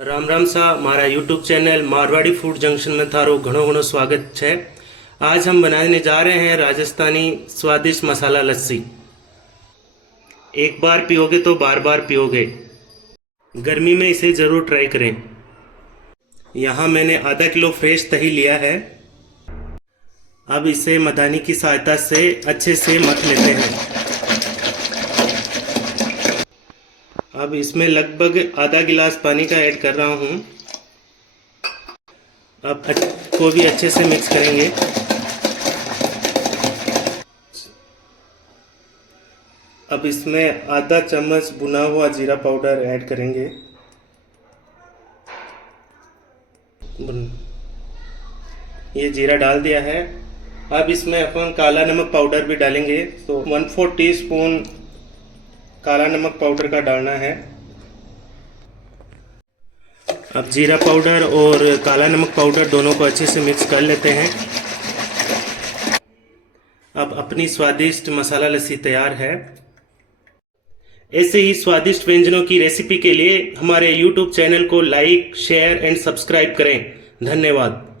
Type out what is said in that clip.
राम राम सा मारा YouTube channel Marwari food junction में थारो घणो घणो स्वागत है। आज हम बनाने जा रहे हैं राजस्थानी स्वादिष्ट मसाला लस्सी। एक बार पियोगे तो बार बार पियोगे। गर्मी में इसे ज़रूर ट्राई करें। यहाँ मैंने आधा किलो फ्रेश दही लिया है। अब इसे मदानी की सहायता से अच्छे से मथ लेते हैं। अब इसमें लगभग आधा गिलास पानी का ऐड कर रहा हूँ। अब को भी अच्छे से मिक्स करेंगे। अब इसमें आधा चम्मच भुना हुआ जीरा पाउडर ऐड करेंगे। ये जीरा डाल दिया है। अब इसमें अपन काला नमक पाउडर भी डालेंगे, तो 1/4 टीस्पून काला नमक पाउडर का डालना है। अब जीरा पाउडर और काला नमक पाउडर दोनों को अच्छे से मिक्स कर लेते हैं। अब अपनी स्वादिष्ट मसाला लस्सी तैयार है। ऐसे ही स्वादिष्ट व्यंजनों की रेसिपी के लिए हमारे YouTube चैनल को लाइक, शेयर एंड सब्सक्राइब करें। धन्यवाद।